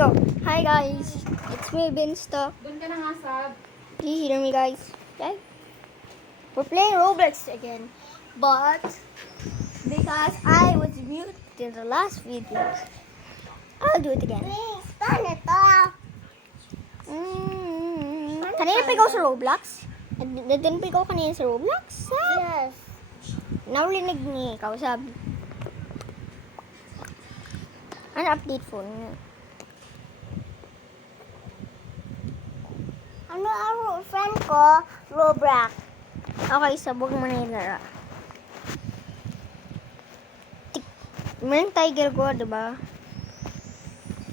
Go. Hi guys, it's me Binstock. Doon ka na nga, Sab. Can you hear me guys? Okay. We're playing Roblox again. But because I was mute in the last video, I'll do it again. Kanina pa ikaw sa Roblox? Nandun pa ikaw kanina sa Roblox? Yes. Narinig ni ikaw, sabi. Ano update phone niya? Ano ang friend ko? Roblox. Okay, sabog mo na yung laro. Maraming tiger ko, diba?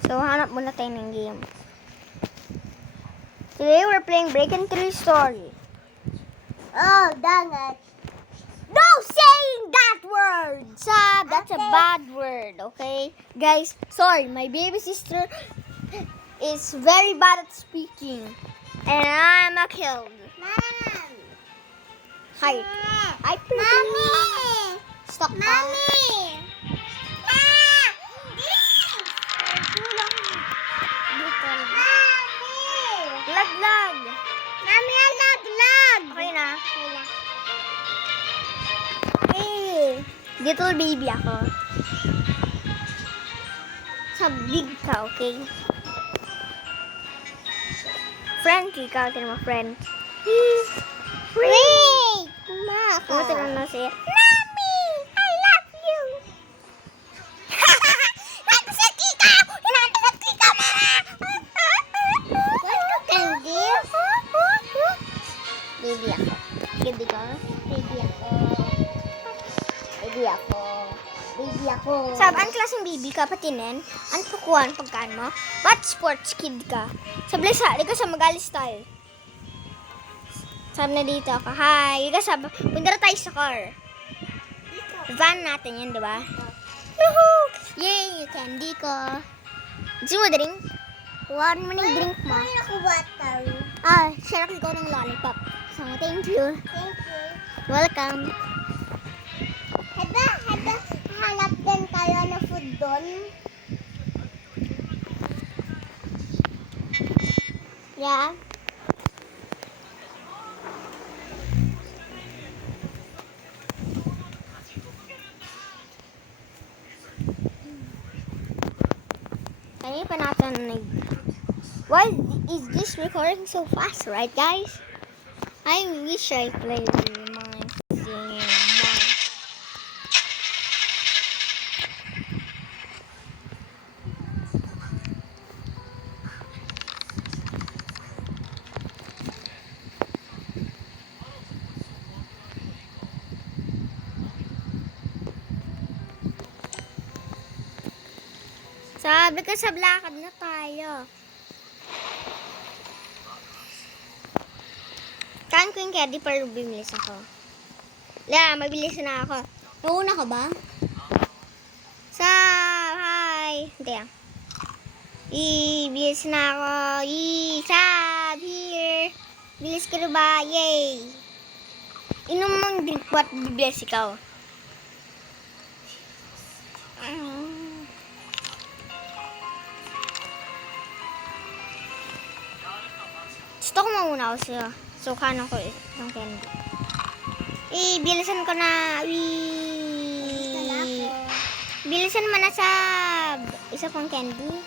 So, hanap muna tayo ng game. Today, we're playing Break and 3 Story. Oh, dang it. No saying that word! Sab, that's a Okay. bad word, okay? Guys, sorry, my baby sister is very bad at speaking. And I'm a killed. Mom. Hi. Hi, pretty. Mommy. Stop. Mommy. Ah! Mommy. Lag. Mommy, lag. Okay na. Hey, little baby ako. Sa big ka, okay? Friend ka, tinan mo, friend. Wait. Ma. Tumutunan na siya. Mommy! I love you! Natasat kita! Natasat kita, mama! What's the candy? Baby ako. Baby ka? Baby ako. Baby ako. Baby ako. Sab, ang klaseng baby ka, patinin? Ang kukuhan pagkaan mo? What sports kid ka? Sabi sa, di ka sa Magali style. Sab na dito ako. Hi! Di ka sab, punta na tayo sa car. Van natin yan, di ba? Woohoo! Yay! Candy ko. Gusto mo drink? One mo ng drink mo. Kumain ako water. Share ko ng lollipop. So, thank you. Thank you. Welcome. Hanap din kayo ng food doon. Yeah. Kanina pa natin Why is this recording so fast, right guys? I wish I played my singing. Sabi ko sa lakad na tayo. Kaan ko yung candy pero bibilis ako. Mabilis na ako. Nauna ka ba? Hi! Hindi bilis na ako. Sab, here. Bilis ka na ba? Yay! Inom mong drink ba't bibilis ikaw? Gusto ko mauna ako sa'yo. So, kanan ko ng candy. Bilisan ko na. Bilisan mo na, Sab. Isa pang candy.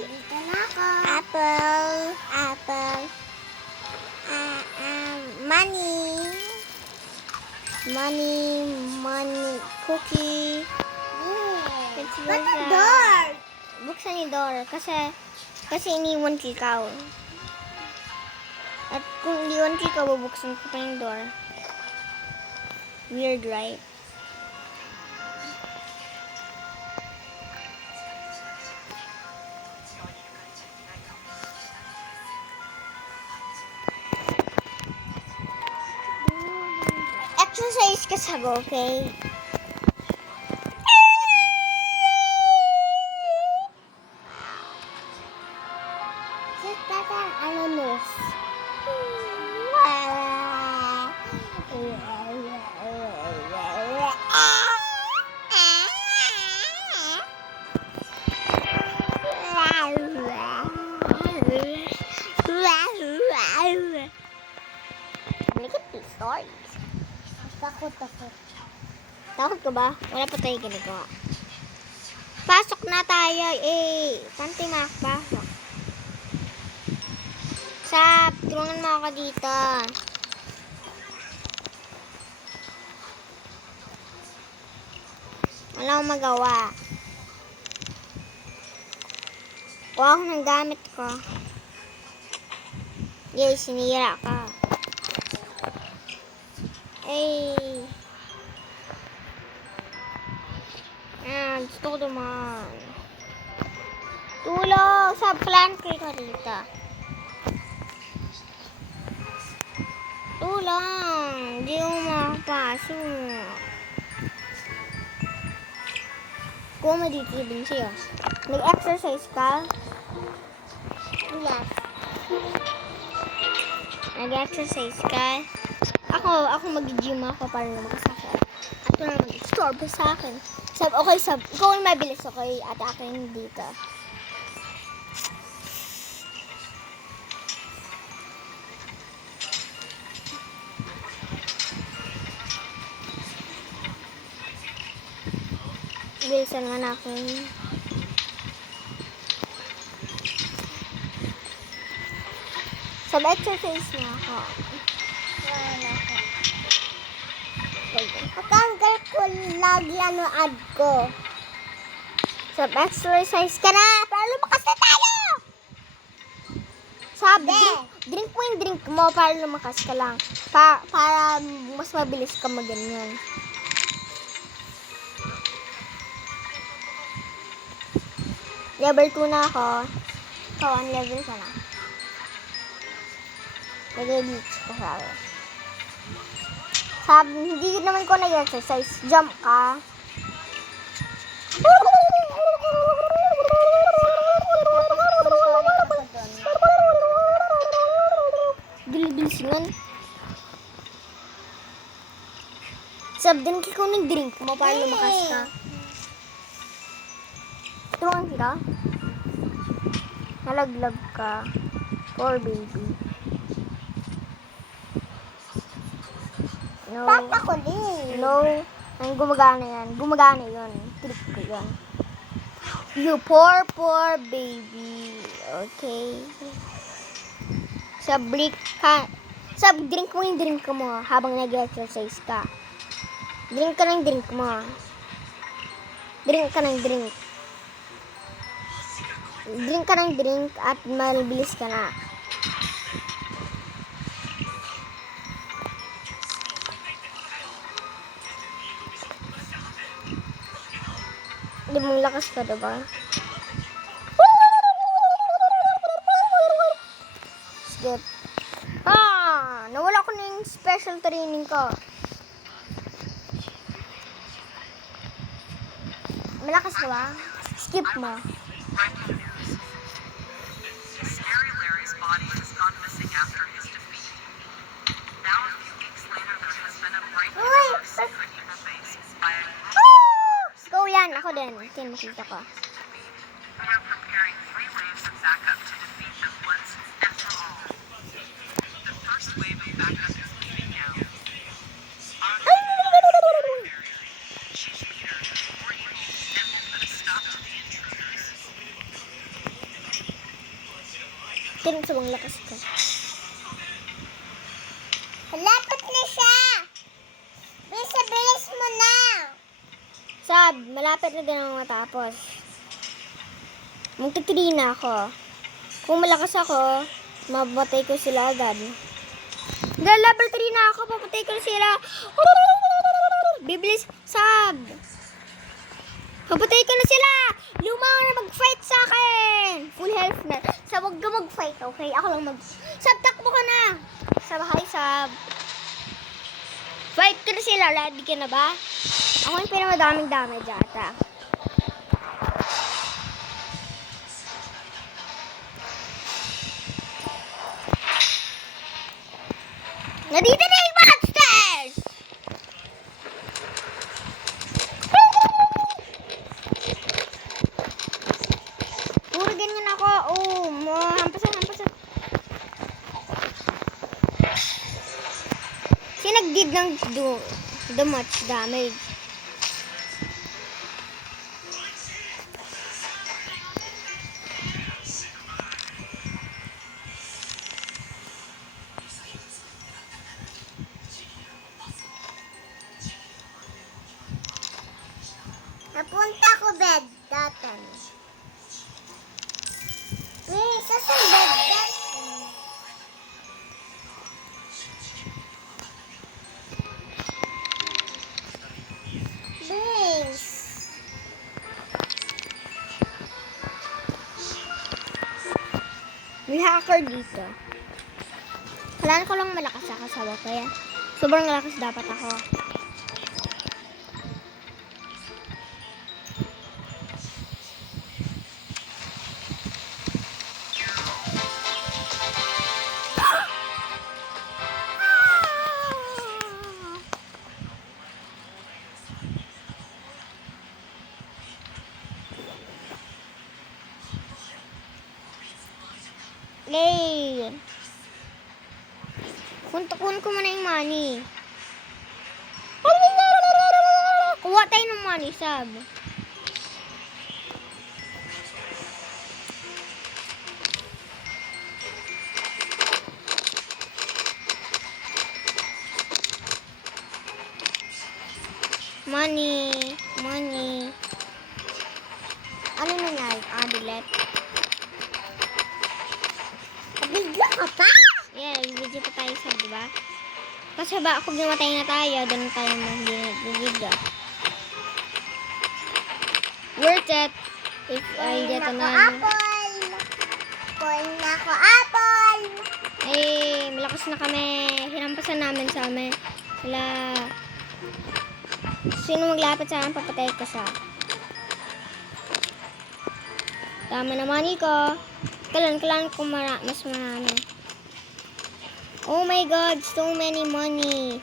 Dito na ako. Apple. Money. Cookie. Ba't ang door? Buksan ni door kasi iniwan ko ikaw. At kung iniwan ko ikaw, bubuksan ko pa yung door. Weird, right? Exercise ka sabi, okay? Ananas. Takot ka ba? Wala pa tayo ginagawa. Pasok na tayo. Panty Mac, pasok. Sap, tulungan mo ako dito. Wala akong magawa. Kuha ako ng gamit ko. Yay, sinira ka. Gusto ko duman. Tulong! Sa plan ko dito. Tulong! Hindi mo makapasok. Kung maditibin siya. Nag-exercise ka? Yes. Nag-exercise ka? Ako mag-gym ako para na makasakit. At ito na mag-store sa akin. Okay, ikaw yung mabilis, okay? At akin dito. Bilisan nga natin. Exercise na ako. Wala ko. Patanggal ko lagi ad ko. Exercise ka na! Para lumakas na tayo! Drink mo yung drink mo para lumakas ka lang. Para mas mabilis ka maganyan. Level 2 na ako. Ikaw, ang level ka na. Nag-glitch ka sabi. Hindi naman ko nag-exercise. Jump ka. Bilis yun. Drink ko ng drink mo para lumakas ka. Tulungan kita. Nalaglag ka. Poor baby. No. Papa ko din. No. Ang gumagana yan. Gumagana yun. Trick ko yun. You poor baby. Okay. Drink mo yung drink mo habang nag-exercise ka. Drink ka ng drink mo. Drink ka ng drink. Drink ka ng drink at mabilis ka na. Hindi mong lakas ka, diba? Skip. Nawala ko na yung special training ko. Malakas ka ba? Skip mo. Scary Larry's body has gone missing after his defeat. Now, a few weeks later, there has been a breakthrough of secret evil base by a group Go yan. Ako din. Makita ko. who are preparing 3 waves of backup to defeat them once and for all. The first wave of backup is leaving now. She's Peter, more evil, and will put a stop to the intruders. Tingnan sa bang lakas ka. Malapit na siya. Bilis mo na. Malapit na din ang matapos. Magtitiri na ako. Kung malakas ako, mapapatay ko sila agad. Dahil level 3 na ako, papatay ko sila. Bibilis, papatay ko na sila. Lumaw na mag-fight sa akin. Full health na. Huwag ka mag-fight, okay? Ako lang takbo ka na. Hi, Fight ko na sila. Ready ka na ba? Ako yung pinamadaming damage ata. Nandito na yung monsters! Puro ganyan ako. Hampasan. Sinagdid ng the much damage. Punta ko bed datan. Wait, sa bed datan. Please. May hacker dito. Kailangan ko lang malakas ako sa kaya sobrang lakas dapat ako. Yay! Kunin ko muna yung money. Kuha tayo ng money, sab. Money. Ano nangyari? Delete. Bigla ka pa? Yeah, video pa tayo sa, diba? Kasi ba, kung namatay na tayo, doon tayo hindi nag-video. Worth it. If I get Kunin ako another. apple. Kunin ako apple. Eh, malakas na kami. Hinampasan namin sa amin. Wala. Sino maglapit sa akin, papatay ko siya. Tama na money ko. Kailan ko mas marami. Oh my God, so many money.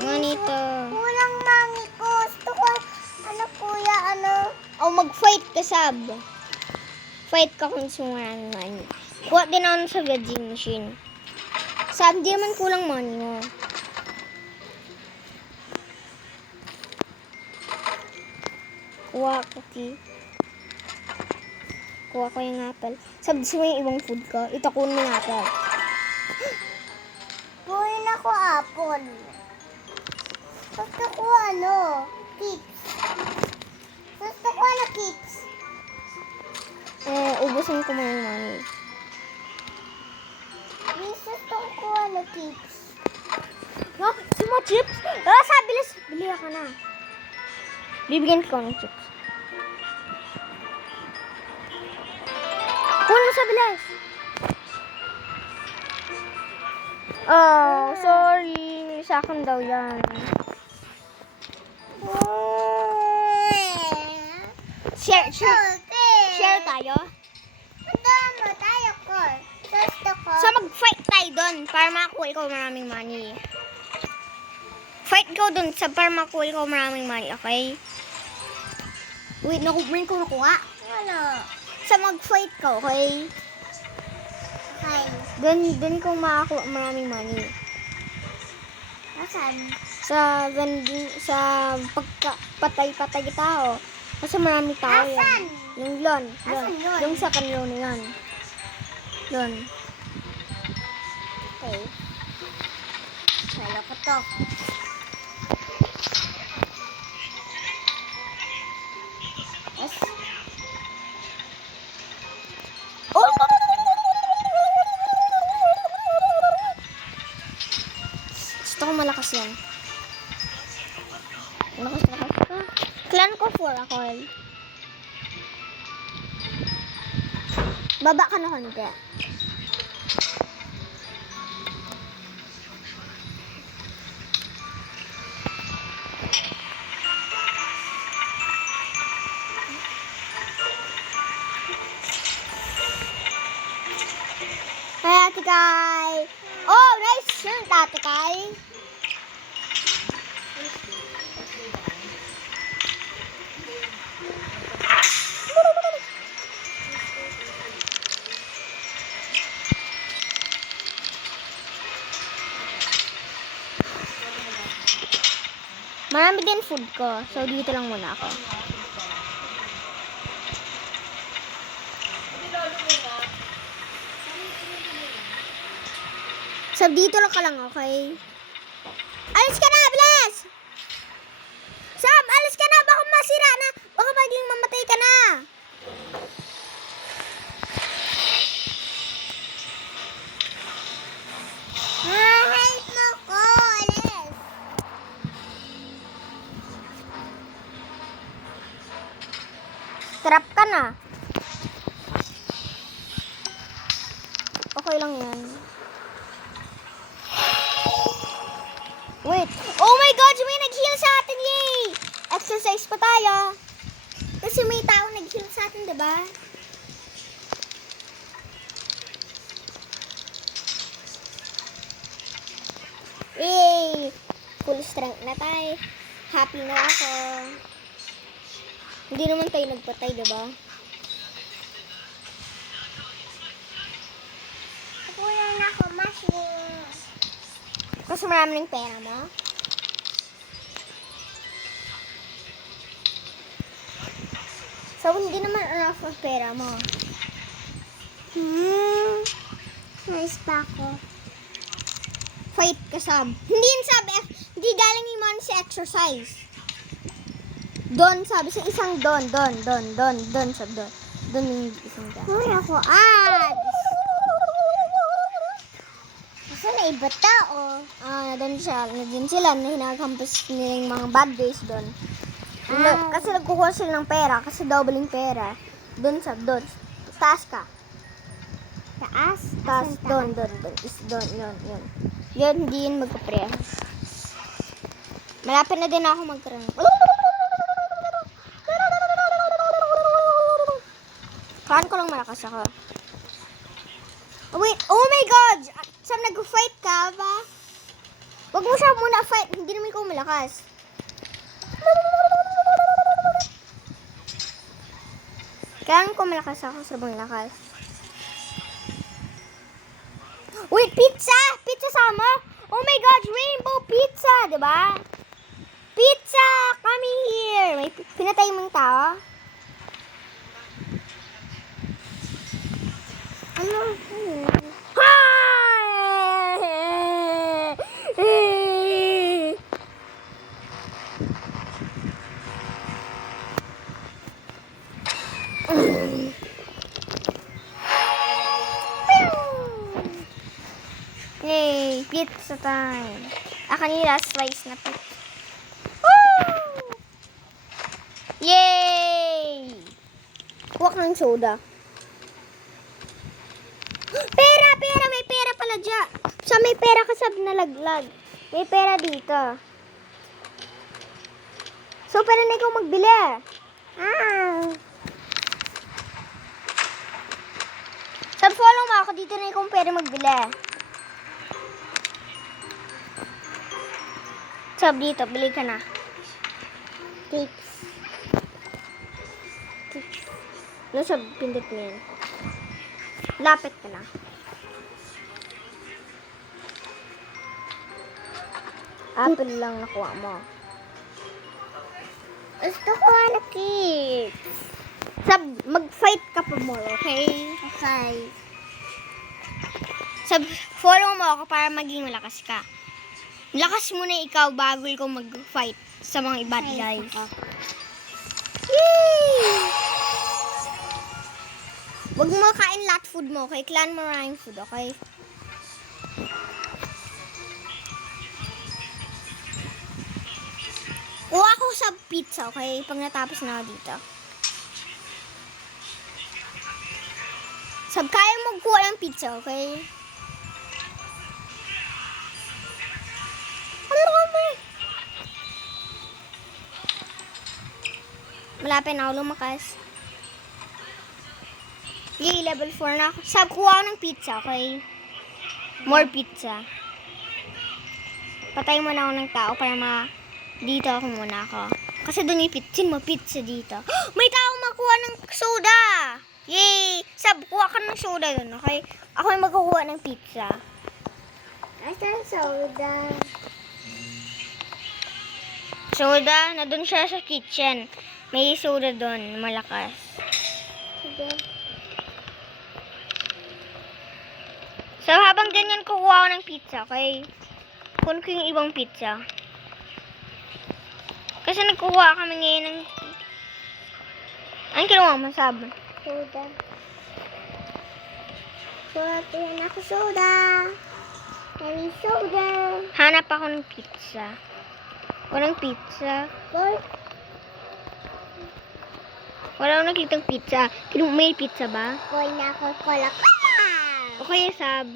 Money to. Kulang mami ko. Gusto ko, kuya, Oh, mag-fight ka, sab. Fight ka kung gusto mo maraming money. Kuha din ako sa vending machine. Sab, di naman kulang money mo. Kuha cookie. Kuha ko yung apple. Sab, gusto mo yung ibang food ko? Ito kunin mo yung apple. kunin ako apple. Gusto ko kids. Gusto ko kids. Ubusin ko muna yung money. Gusto ko kids. Ha? Si mo chips? Sabi, bili ka na. Bibigyan ko ng chips. Kunin mo sa bilas. Oh, sorry. Sa akin daw yan. Share tayo. Madama tayo ko. Gusto ko. So, mag-fight tayo doon para makakuha ko maraming money. Fight ko doon para makuha ko maraming money, okay? Wait, may ko nakuha. Sa mag-fight ka, okay? Okay. Doon ko makakuha maraming money. Asan? Sa pagpatay-patay tao. Kasi marami tao yan. Asan? Yung lon. Asan yun? Yung sa kanyo na yan. Lon. Okay. Salo ko to. Yes. Oh! Gusto ko malakas yan. Malakas ka. Clan ko 4 ako. Baba ka na konti. Hey, Ate Kai. Oh, nice shirt, Ate Kai. Marami din food ko. So, dito lang muna ako. So, dito lang ka lang, okay? Alis ka na, bilis! Sam, alis ka na, Trap ka na. Okay lang yan. Wait. Oh my God! May nag-heal sa atin! Yay! Exercise pa tayo. Kasi may tao nag-heal sa atin, diba? Yay! Full strength na tayo. Happy na ako. Hindi naman tayo nagpatay, diba? Wala na ako machine. Kasi marami ng pera mo. So, hindi naman enough ang pera mo. Nice pa ako. Fight ka, Sab. Hindi yun, Sab. Hindi galing yung man sa exercise. Don, Sab. Sa isang don. Don, Sab. Don yung isang don. Wala ko ads. Kasi na iba tao. Doon siya. Doon sila. Hinagampos nila yung mga bad days doon. Kasi nagkukuha sila ng pera. Kasi double yung pera. Doon, Sab. Doon. Taas ka. Taas? Taas. Saan Doon. Is doon. Yun. Yun, hindi yun magka-pre. Malapit na din ako mag-rank. Kaan ko lang malakas ako. Oh, wait. Oh my God! Sam, nag-fight ka ba? Wag mo siya muna fight. Hindi naman ko malakas. Kailangan ko malakas ako sa bang lakas. Wait, pizza! Pizza sama! Oh my God, rainbow pizza! Diba? Pizza! Come here! May pinatay mo yung tao? Ano? Yay! Pizza time! Kanila slice na pizza. Woo! Yay! Kuha ng soda. Pera! May pera pala dyan. Sa may pera ka sa nalaglag. May pera dito. So, pwede na ikaw magbili. Sab, follow mo ako. Dito na ikaw pwede magbili. Sab, dito. Bili ka na. Tips. No, Sab, pindot mo yan. Lapit ka na. Apple lang nakuha mo. Gusto ko na kids. Sab, mag-fight ka pa more, okay? Okay. Sab, follow mo ako para maging malakas ka. Lakas muna ikaw bago ikaw mag-fight sa mga bad guys. Yay! Huwag mo kain lot food mo, okay? Clan mo maraming food, okay? Kuha ako sa pizza, okay? Pag natapos na ako dito. Sab, kaya mo magkuha ng pizza, okay? Malapit na ako lumakas. Yay, level 4 na ako. Sab, kuha ako ng pizza, okay? More pizza. Patay mo na ako ng tao para dito ako muna ako. Kasi doon yung pizza dito. May tao makuha ng soda! Yay! Sab, kuha ka ng soda doon, okay? Ako yung magkukuha ng pizza. Asan soda? Soda, na doon siya sa kitchen. May soda doon, malakas. Sige. So, habang ganyan, kukuha ako ng pizza, okay? Kunin ko yung ibang pizza. Kasi nagkuha kami ngayon ng... Anong kinuha mo, Sab? Soda. Soda. Yan ako soda. May soda. Hanap ako ng pizza. Walang pizza. Boy. Wala akong nakitang pizza. May pizza ba? Koy na Coca-Cola. Okay, Sab.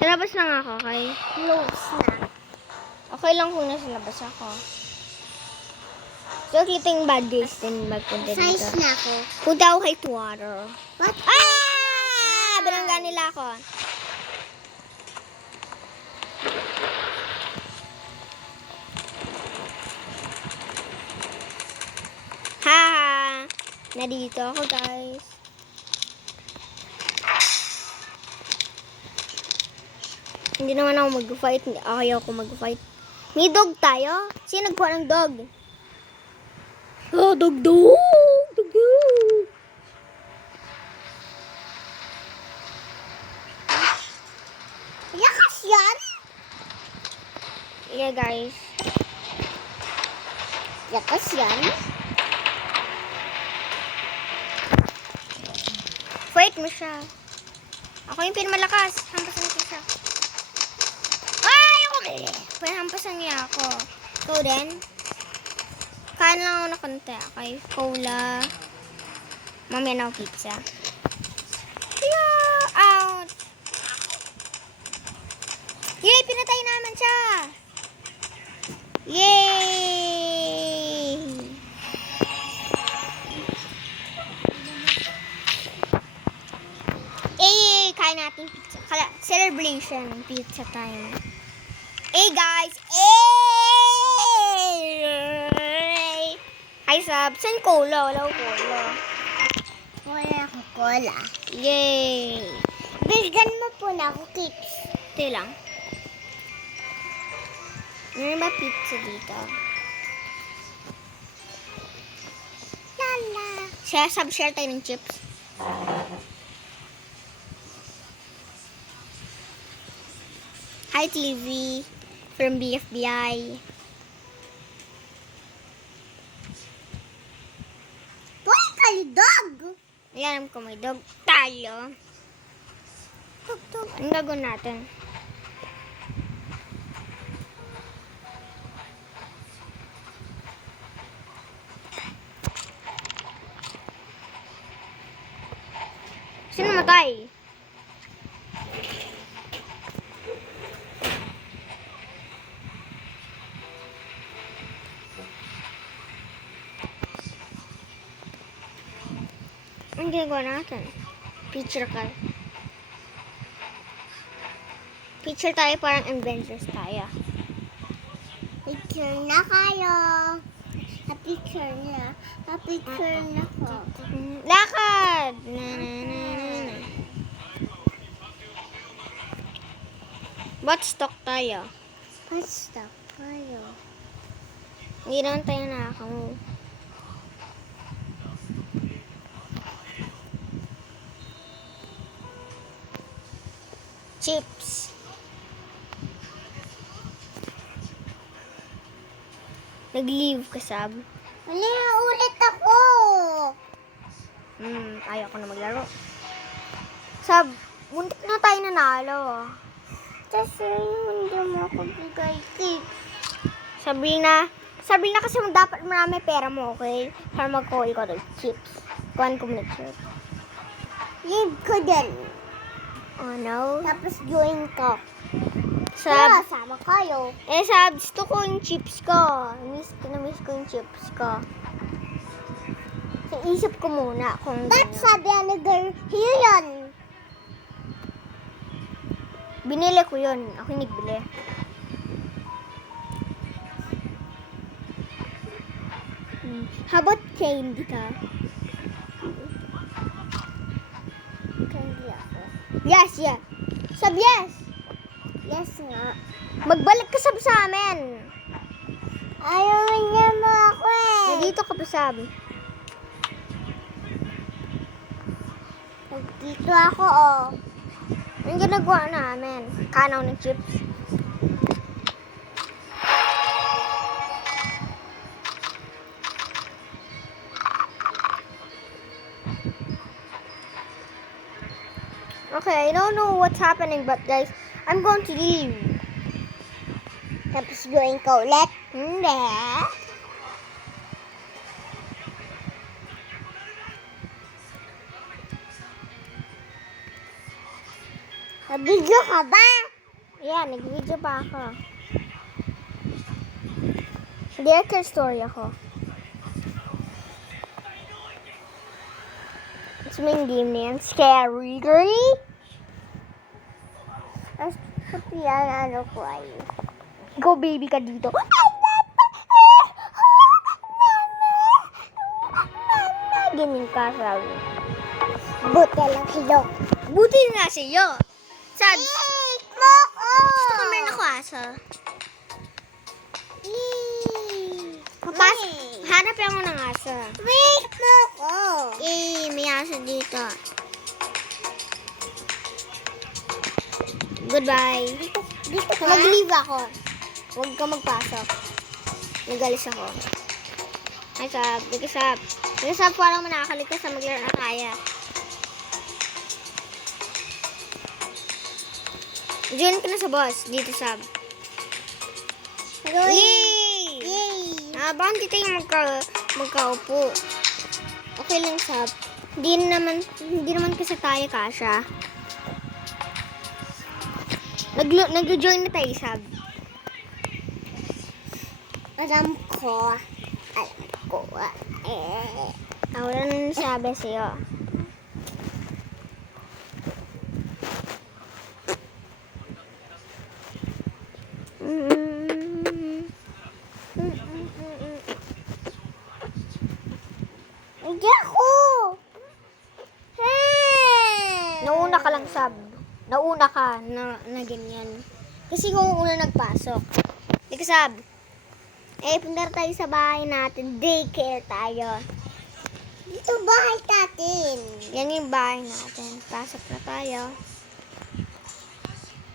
Sa labas lang ako, okay? Close na. Okay lang kung nasa labas ako. So, kita yung bad days din magpunta Size dito. na ako. Punta ako kay Tuwater. What? Ah! Binangga nila ako. Ha! Nandito ako, guys. Hindi naman ako mag-fight. Ayaw ko mag-fight. May dog tayo? Sino nagkuha ng dog? Oh, dog. Lakas yan. Yeah, guys. Lakas yan. Fight mo siya. Ako yung pinamalakas. Hampasan ko siya. Ay, ako pwede hampasan niya ako. Ikaw din? Kain lang ako na konti. Okay, cola. Mamaya na ako pizza. Yeah, out. Yay, pinatay naman siya. Yay! Kain natin pizza. Celebration, pizza time. Guys! Hi, Sab. Saan cola? Wala ko cola. Wala ako cola. Yay! Bilgan mo po na ako kids. Ito lang. Meron ba pizza dito? Lala. Share tayo ng chips. Hi, TV. From BFBI. Boy, kalidog. Ayan ko may dog tayo. Tug-tug. Ang gagawin natin? Sino namatay? Ang ginagawa natin? Picture ka. Picture tayo, parang Avengers tayo. Picture na kayo. Picture na. Picture na ko. Lakad! Na. Ba't stock tayo? Basta kayo. Hindi naman tayo nakaka-move. Chips. Nag-leave ka, Sab. Wala ulit ako. Ayaw ko na maglaro. Sab, muntik na tayo nanalo. Kasi hindi mo ako bigay tips. Sabrina kasi dapat marami pera mo, okay? Para mag-call ko ng chips. Kuhan ko muna chips. Leave ko din. Oh, no. Tapos join ko. Sab, sama kayo. Sab, gusto ko yung chips ko. Miss ko yung chips ko. So, isip ko muna kung Ba't gano'n. sabi ni girl, here yun. Binili ko yun. Ako yung nagbili. How about candy ka? Candy ako. Yes, yeah. Sab, yes. Yes nga. Magbalik ka, Sab, sa amin. Ayaw niya mo ako eh. Nandito ka pa, Sab. Dito ako oh. Ang ginagawa namin. Kanaw ng chips. Okay, I don't know what's happening, but guys, I'm going to leave. Tapos join ka ulit. Hindi. Nag-video ka ba? Yeah, nag-video pa ako. Director story ako. It's main game na yan. Scary girl. Tapos pati yan, ano ko ay. Ikaw baby ka dito. Ganyan ka, sabi. Buti lang silo. Buti nga sa'yo. Sad. Wait mo ko! Gusto ko meron ako aso. Papas, hanap lang ako ng aso. Wait mo ko! May aso dito. Goodbye. Dito ka? Mag-leave ako. Huwag ka magpasok. Nag-alis ako. Hi, Sab. Sige, Sab. Sige, Sab, parang manakaligtas na maglaro na kaya. Join ka na sa boss. Dito, Sab. Yay! Yay! Bakit dito yung magkaupo? Okay lang, Sab. Hindi naman kasi tayo kasha. Nag-join na tayo, Sab. Alam ko. Wala nang sabi sa'yo. Hindi ako! Nauna ka lang, Sab. Nauna ka na ganyan. Kasi kung una nagpasok. Sige, Sab. Punta tayo sa bahay natin. Daycare tayo. Dito bahay natin. Yan yung bahay natin. Pasok na tayo.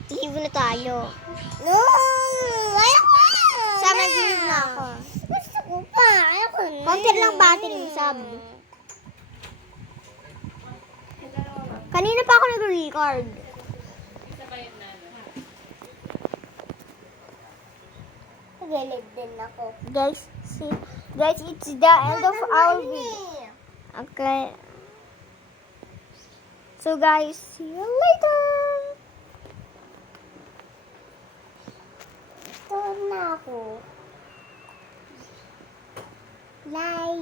Leave na tayo. No! Ayoko! Sab, nag-leave na ako. Gusto ko pa. Ayoko na. Konti lang battery mo, Sab. Kanina pa ako nag-record. Nag-live din ako. Guys, it's the end of our video. Okay. So guys, see you later. Ito na ako. Lai.